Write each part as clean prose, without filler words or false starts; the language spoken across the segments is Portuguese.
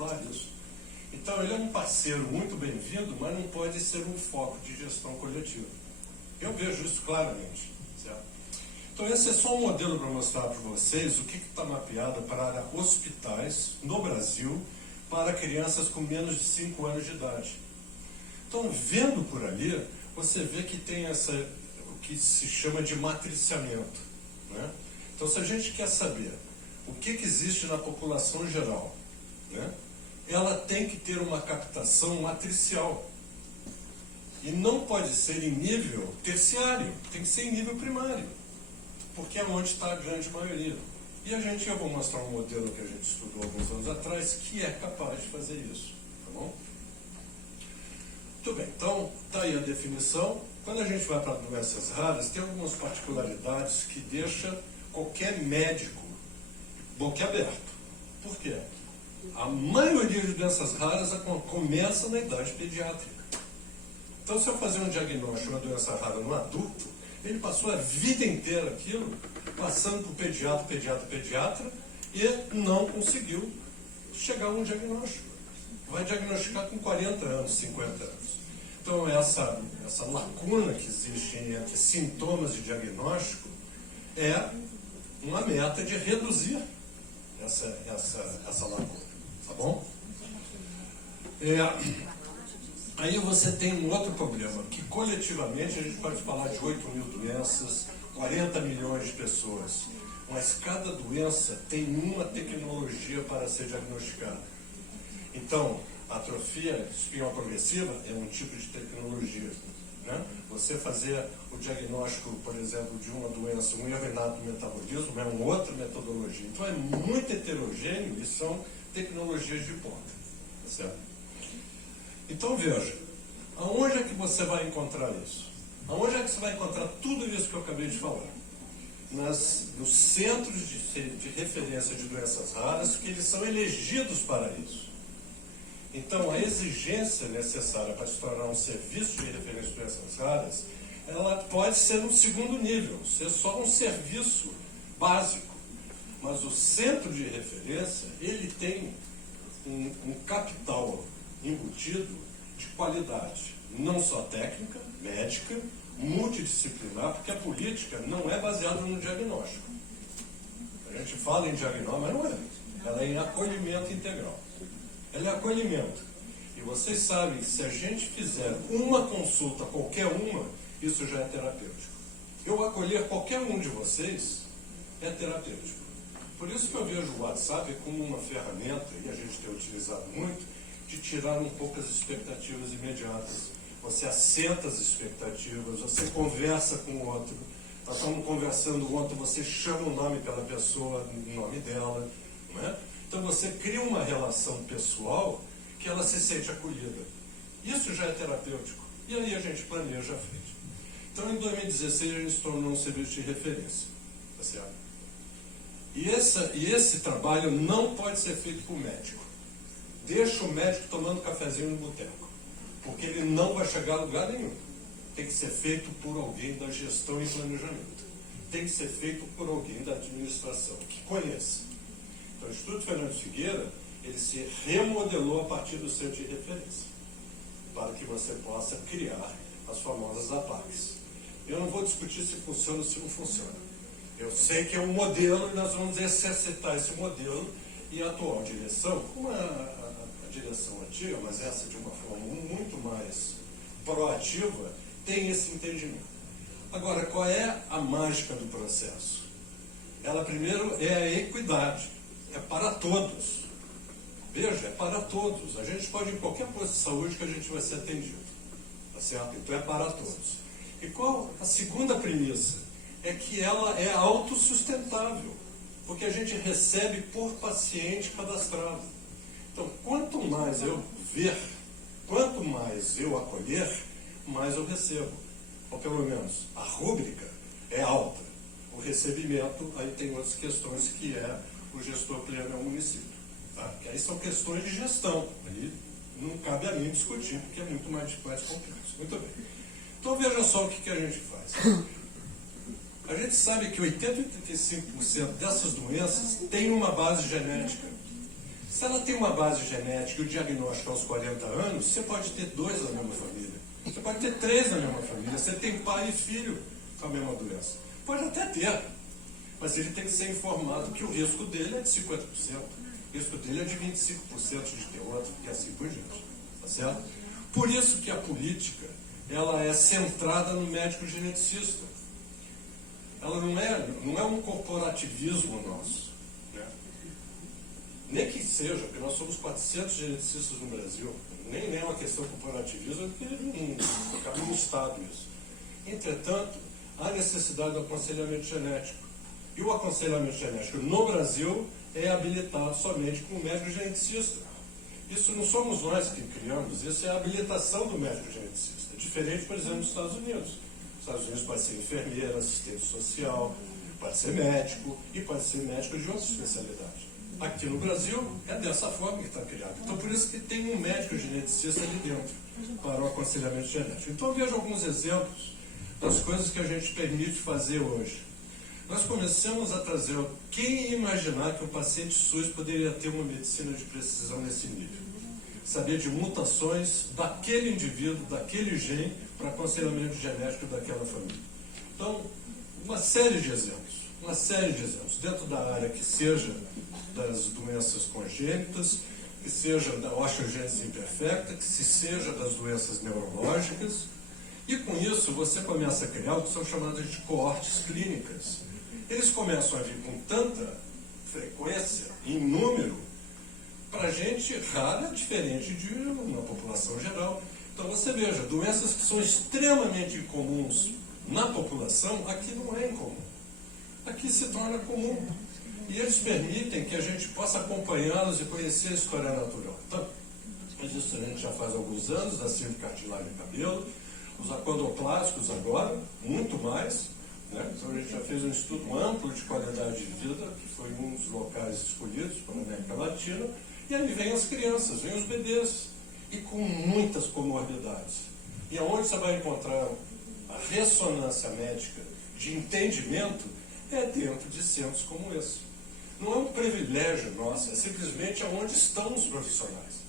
contemplar isso. Então, ele é um parceiro muito bem-vindo, mas não pode ser um foco de gestão coletiva. Eu vejo isso claramente, certo? Então, esse é só um modelo para mostrar para vocês o que está mapeado para hospitais no Brasil para crianças com menos de 5 anos de idade. Então, vendo por ali, você vê que tem o que se chama de matriciamento, né? Então, se a gente quer saber o que existe na população geral, né, ela tem que ter uma captação matricial. E não pode ser em nível terciário, tem que ser em nível primário, porque é onde está a grande maioria. E eu vou mostrar um modelo que a gente estudou alguns anos atrás, que é capaz de fazer isso, tá bom? Muito bem, então, está aí a definição. Quando a gente vai para doenças raras, tem algumas particularidades que deixam qualquer médico boquiaberto. Por quê? A maioria de doenças raras começa na idade pediátrica. Então, se eu fazer um diagnóstico de uma doença rara no adulto, ele passou a vida inteira aquilo, passando por pediatra, e não conseguiu chegar a um diagnóstico. Vai diagnosticar com 40 anos, 50 anos. Então, essa lacuna que existe entre sintomas e diagnóstico é uma meta de reduzir essa lacuna, tá bom? Aí você tem um outro problema, que coletivamente a gente pode falar de 8 mil doenças, 40 milhões de pessoas, mas cada doença tem uma tecnologia para ser diagnosticada. Então, a atrofia espinhal progressiva é um tipo de tecnologia, né? Você fazer o diagnóstico, por exemplo, de uma doença, um erro inato do metabolismo, é uma outra metodologia. Então é muito heterogêneo e são tecnologias de ponta, tá certo? Então veja, aonde é que você vai encontrar isso? Aonde é que você vai encontrar tudo isso que eu acabei de falar? Nos centros de referência de doenças raras, que eles são elegidos para isso. Então, a exigência necessária para se tornar um serviço de referência de doenças raras, ela pode ser um segundo nível, ser só um serviço básico. Mas o centro de referência, ele tem um capital embutido de qualidade, não só técnica, médica, multidisciplinar, porque a política não é baseada no diagnóstico. A gente fala em diagnóstico, mas não é. Ela é em acolhimento integral. Ela é acolhimento. E vocês sabem que se a gente fizer uma consulta, qualquer uma, isso já é terapêutico. Eu acolher qualquer um de vocês é terapêutico. Por isso que eu vejo o WhatsApp como uma ferramenta, e a gente tem utilizado muito, de tirar um pouco as expectativas imediatas. Você assenta as expectativas, você conversa com o outro. Nós estamos conversando ontem, você chama o nome pela pessoa, o nome dela, não é? Então você cria uma relação pessoal que ela se sente acolhida. Isso já é terapêutico. E aí a gente planeja a frente. Então em 2016 a gente se tornou um serviço de referência. Tá certo? E esse trabalho não pode ser feito por médico. Deixa o médico tomando cafezinho no boteco. Porque ele não vai chegar a lugar nenhum. Tem que ser feito por alguém da gestão e planejamento. Tem que ser feito por alguém da administração, que conheça. Então, o Instituto Fernando Figueira, ele se remodelou a partir do centro de referência, para que você possa criar as famosas APACs. Eu não vou discutir se funciona ou se não funciona. Eu sei que é um modelo e nós vamos exercitar esse modelo e a atual direção, como a direção antiga, mas essa de uma forma muito mais proativa, tem esse entendimento. Agora, qual é a mágica do processo? Ela, primeiro, é a equidade. É para todos. Veja, é para todos. A gente pode ir em qualquer posto de saúde que a gente vai ser atendido. Tá certo? Então é para todos. E qual a segunda premissa? É que ela é autossustentável. Porque a gente recebe por paciente cadastrado. Então, quanto mais eu ver, quanto mais eu acolher, mais eu recebo. Ou pelo menos, a rúbrica é alta. O recebimento, aí tem outras questões que é o gestor pleno é o município. Tá? Que aí são questões de gestão. Aí não cabe a mim discutir, porque é muito mais complexo. Muito bem. Então veja só o que a gente faz. A gente sabe que 80 a 85% dessas doenças têm uma base genética. Se ela tem uma base genética e o diagnóstico aos 40 anos, você pode ter 2 na mesma família. Você pode ter 3 na mesma família. Você tem pai e filho com a mesma doença. Pode até ter, mas ele tem que ser informado que o risco dele é de 50%. O risco dele é de 25% de ter outro, e assim por diante. Tá certo? Por isso que a política, ela é centrada no médico geneticista. Ela não é um corporativismo nosso. Né? Nem que seja, porque nós somos 400 geneticistas no Brasil. Nem é uma questão corporativista, porque não cabe no Estado isso. Entretanto, há necessidade do aconselhamento genético. E o aconselhamento genético no Brasil é habilitado somente com o médico geneticista. Isso não somos nós que criamos, isso é a habilitação do médico geneticista. Diferente, por exemplo, dos Estados Unidos. Nos Estados Unidos pode ser enfermeira, assistente social, pode ser médico e pode ser médico de outra especialidade. Aqui no Brasil é dessa forma que está criado. Então, por isso que tem um médico geneticista ali dentro para o aconselhamento genético. Então, veja alguns exemplos das coisas que a gente permite fazer hoje. Nós começamos a trazer, quem ia imaginar que um paciente SUS poderia ter uma medicina de precisão nesse nível? Saber de mutações daquele indivíduo, daquele gene, para aconselhamento genético daquela família. Então, uma série de exemplos, dentro da área que seja das doenças congênitas, que seja da osteogênese imperfecta, que seja das doenças neurológicas, e com isso você começa a criar o que são chamadas de coortes clínicas. Eles começam a vir com tanta frequência, em número, para gente rara, diferente de uma população geral. Então você veja, doenças que são extremamente incomuns na população, aqui não é incomum. Aqui se torna comum. E eles permitem que a gente possa acompanhá-los e conhecer a história natural. Então, isso a gente já faz alguns anos, a síndrome cartilagem e cabelo, os acondroplásticos agora, muito mais. Né? Então a gente já fez um estudo amplo de qualidade de vida, que foi um dos locais escolhidos para a América Latina, e aí vem as crianças, vem os bebês, e com muitas comorbidades. E aonde você vai encontrar a ressonância médica de entendimento é dentro de centros como esse. Não é um privilégio nosso, é simplesmente aonde estão os profissionais.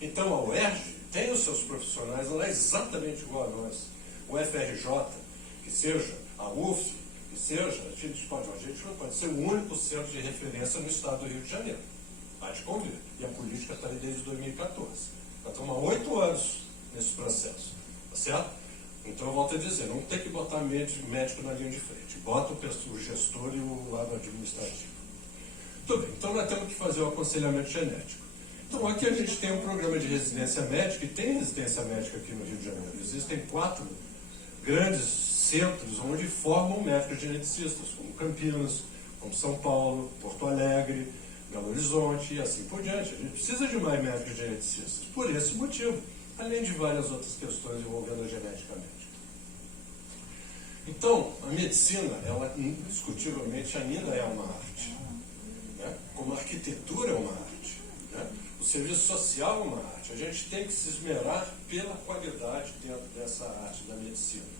Então a UERJ tem os seus profissionais lá exatamente igual a nós. O FRJ, que seja a UF, que seja, a gente não pode ser o único centro de referência no estado do Rio de Janeiro. Há de convir. E a política está aí desde 2014. Nós estamos há 8 anos nesse processo. Tá certo? Então eu volto a dizer, não tem que botar médico na linha de frente. Bota o gestor e o lado administrativo. Tudo bem, então nós temos que fazer o aconselhamento genético. Então aqui a gente tem um programa de residência médica, e tem residência médica aqui no Rio de Janeiro. Existem 4 grandes centros onde formam médicos geneticistas, como Campinas, como São Paulo, Porto Alegre, Belo Horizonte e assim por diante. A gente precisa de mais médicos geneticistas, por esse motivo, além de várias outras questões envolvendo a genética médica. Então, a medicina, ela indiscutivelmente ainda é uma arte. Né? Como a arquitetura é uma arte. Né? O serviço social é uma arte. A gente tem que se esmerar pela qualidade dentro dessa arte da medicina.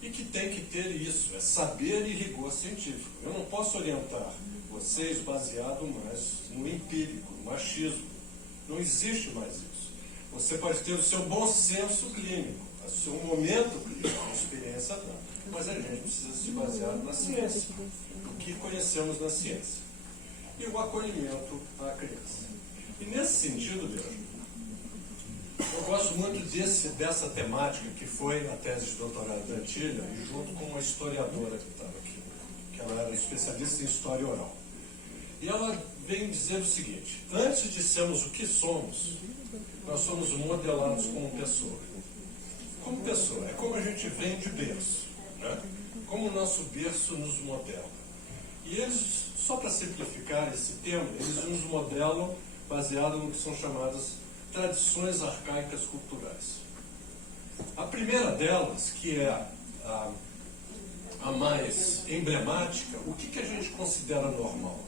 E que tem que ter isso, é saber e rigor científico. Eu não posso orientar vocês baseado mais no empírico, no machismo. Não existe mais isso. Você pode ter o seu bom senso clínico, o seu momento clínico, a experiência não. Mas a gente precisa se basear na ciência, do que conhecemos na ciência. E o acolhimento à criança. E nesse sentido, veja, eu gosto muito dessa temática que foi a tese de doutorado da Antília, e junto com uma historiadora que estava aqui, que ela era especialista em história oral. E ela vem dizer o seguinte: antes de sermos o que somos, nós somos modelados como pessoa. Como pessoa, é como a gente vem de berço, né? Como o nosso berço nos modela. E eles, só para simplificar esse tema, eles nos modelam baseado no que são chamadas tradições arcaicas culturais. A primeira delas, que é a mais emblemática, o que a gente considera normal?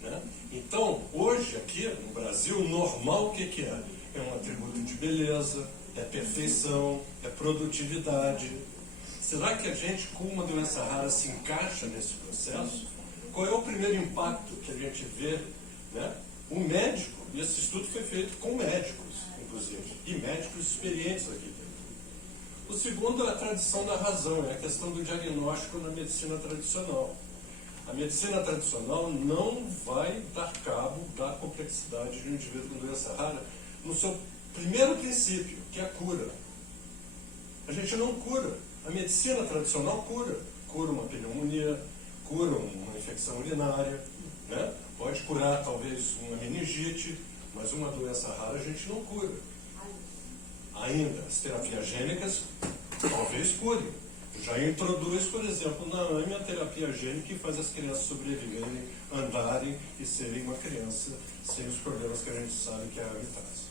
Né? Então, hoje aqui no Brasil, normal o que é? É um atributo de beleza, é perfeição, é produtividade. Será que a gente, com uma doença rara, se encaixa nesse processo? Qual é o primeiro impacto que a gente vê, né, O médico, e esse estudo foi feito com médicos, inclusive, e médicos experientes aqui dentro. O segundo é a tradição da razão, é a questão do diagnóstico na medicina tradicional. A medicina tradicional não vai dar cabo da complexidade de um indivíduo com doença rara no seu primeiro princípio, que é a cura. A gente não cura. A medicina tradicional cura. Cura uma pneumonia, cura uma infecção urinária, né? Pode curar talvez uma meningite, mas uma doença rara a gente não cura. Ainda, as terapias gênicas talvez curem. Já introduz, por exemplo, na AME a terapia gênica que faz as crianças sobreviverem, andarem e serem uma criança sem os problemas que a gente sabe que a AME traz.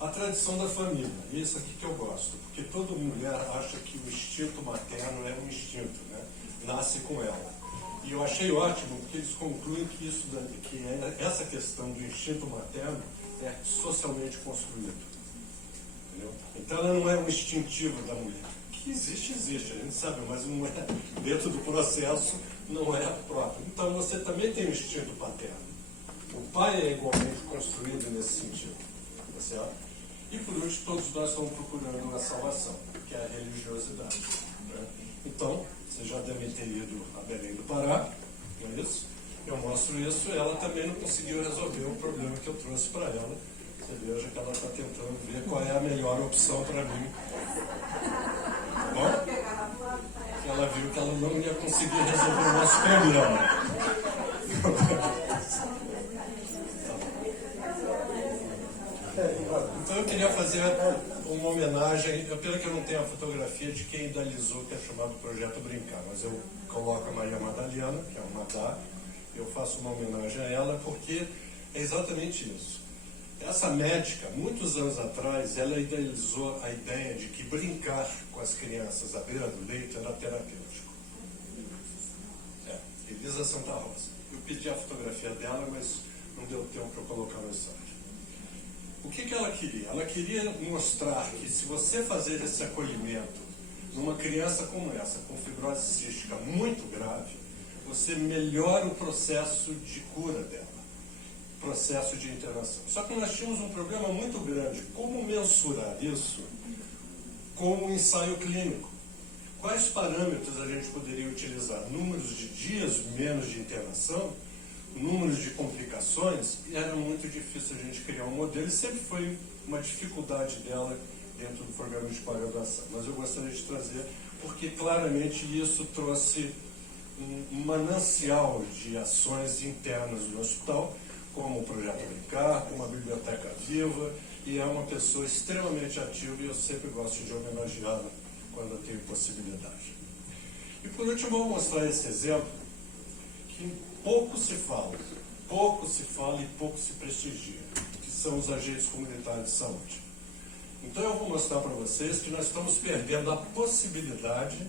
A tradição da família, isso aqui que eu gosto, porque toda mulher acha que o instinto materno é um instinto, né? Nasce com ela. E eu achei ótimo, porque eles concluem que, essa questão do instinto materno é socialmente construído. Entendeu? Então ela não é um instintivo da mulher. Que existe, a gente sabe, mas não é, dentro do processo não é próprio. Então você também tem o instinto paterno. O pai é igualmente construído nesse sentido. Tá certo? E por último, todos nós estamos procurando uma salvação, que é a religiosidade. Né? Então, vocês já devem ter ido a Belém do Pará, não é isso? Eu mostro isso, ela também não conseguiu resolver o problema que eu trouxe para ela. Você veja que ela está tentando ver qual é a melhor opção para mim. Bom, ela viu que ela não ia conseguir resolver o nosso problema. Então eu queria fazer uma homenagem, pena que eu não tenho a fotografia de quem idealizou, que é chamado Projeto Brincar, mas eu coloco a Maria Madalena, que é uma Madá, eu faço uma homenagem a ela porque é exatamente isso. Essa médica, muitos anos atrás, ela idealizou a ideia de que brincar com as crianças à beira do leito era terapêutico. Elisa Santa Rosa. Eu pedi a fotografia dela, mas não deu tempo para eu colocar no slide. O que ela queria? Ela queria mostrar que se você fazer esse acolhimento numa criança como essa, com fibrose cística muito grave, você melhora o processo de cura dela. Processo de internação. Só que nós tínhamos um problema muito grande. Como mensurar isso com o ensaio clínico? Quais parâmetros a gente poderia utilizar? Números de dias menos de internação? Números de complicações? E era muito difícil a gente criar um modelo e sempre foi uma dificuldade dela dentro do programa de pós-graduação. Mas eu gostaria de trazer, porque claramente isso trouxe um manancial de ações internas do hospital, como o Projeto Brincar, como a Biblioteca Viva, e é uma pessoa extremamente ativa e eu sempre gosto de homenageá-la quando eu tenho possibilidade. E por último, eu vou mostrar esse exemplo que pouco se fala e pouco se prestigia, que são os agentes comunitários de saúde. Então eu vou mostrar para vocês que nós estamos perdendo a possibilidade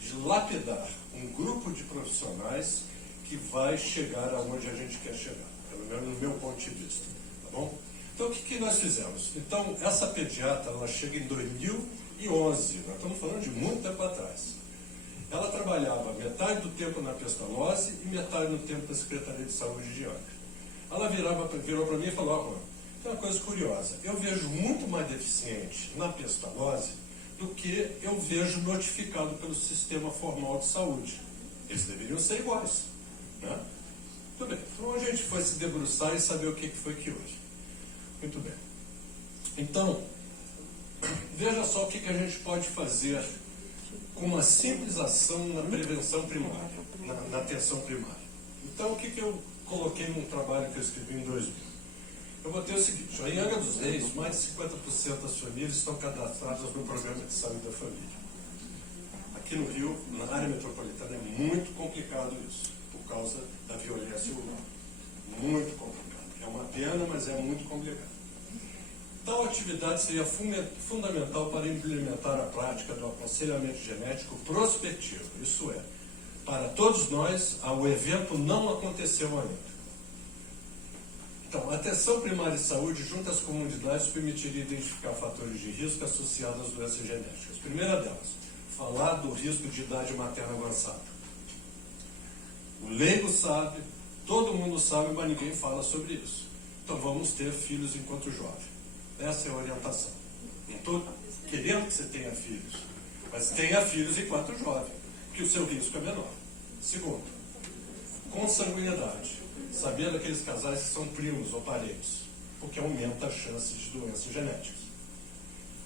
de lapidar um grupo de profissionais que vai chegar aonde a gente quer chegar. No meu ponto de vista, tá bom? Então, o que nós fizemos? Então, essa pediatra, ela chega em 2011, nós estamos falando de muito tempo atrás. Ela trabalhava metade do tempo na Pestalozzi e metade do tempo na Secretaria de Saúde de Angra. Ela virou para mim e falou, ó, tem uma coisa curiosa, eu vejo muito mais deficiente na Pestalozzi do que eu vejo notificado pelo sistema formal de saúde. Eles deveriam ser iguais, né? Muito bem, então a gente foi se debruçar e saber o que foi que houve. Muito bem. Então, veja só o que a gente pode fazer com uma simples ação na prevenção primária, na atenção primária. Então, o que eu coloquei num trabalho que eu escrevi em 2000? Eu botei o seguinte, em Angra dos Reis, mais de 50% das famílias estão cadastradas no programa de saúde da família. Aqui no Rio, na área metropolitana, é muito complicado isso, por causa da violência urbana. Muito complicado. É uma pena, mas é muito complicado. Tal atividade seria fundamental para implementar a prática do aconselhamento genético prospectivo. Isso é, para todos nós, o evento não aconteceu ainda. Então, a atenção primária de saúde junto às comunidades permitiria identificar fatores de risco associados às doenças genéticas. Primeira delas, falar do risco de idade materna avançada. O leigo sabe, Todo mundo sabe, mas ninguém fala sobre isso. Então vamos ter filhos enquanto jovem. Essa é a orientação. Não estou querendo que você tenha filhos, mas tenha filhos enquanto jovem, que o seu risco é menor. Segundo, consanguinidade. Saber daqueles casais que são primos ou parentes, porque aumenta a chance de doenças genéticas.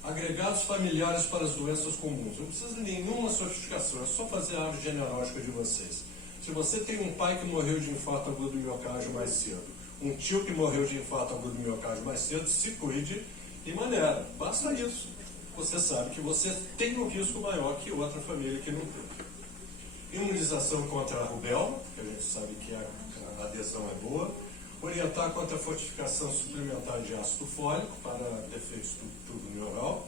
Agregados familiares para as doenças comuns. Não precisa de nenhuma sofisticação, é só fazer a árvore genealógica de vocês. Se você tem um pai que morreu de infarto agudo do miocárdio mais cedo, um tio que morreu de infarto agudo do miocárdio mais cedo, se cuide de maneira. Basta isso. Você sabe que você tem um risco maior que outra família que não tem. Imunização contra a rubéola, que a gente sabe que a adesão é boa. Orientar contra a fortificação suplementar de ácido fólico para defeitos do tubo neural.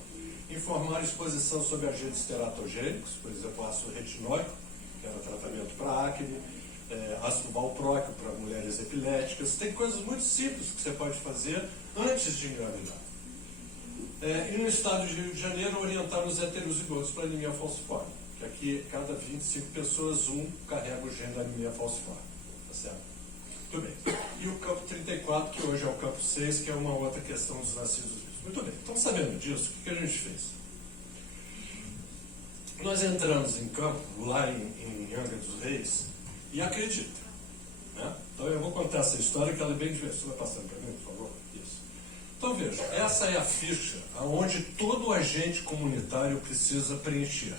Informar a exposição sobre agentes teratogênicos, por exemplo, ácido retinóico, que era tratamento para acne, ácido valproico para mulheres epiléticas. Tem coisas muito simples que você pode fazer antes de engravidar. E no estado de Rio de Janeiro, orientar os heterozigotos para anemia falciforme, que aqui, cada 25 pessoas, um carrega o gene da anemia falciforme. Tá certo? Muito bem. E o campo 34, que hoje é o campo 6, que é uma outra questão dos nascidos vivos. Muito bem. Então, sabendo disso, o que a gente fez? Nós entramos em campo, lá em Angra dos Reis, e acredita. Né? Então, eu vou contar essa história, que ela é bem divertida. Vai passando para mim, por favor? Isso. Então, veja, essa é a ficha onde todo agente comunitário precisa preencher.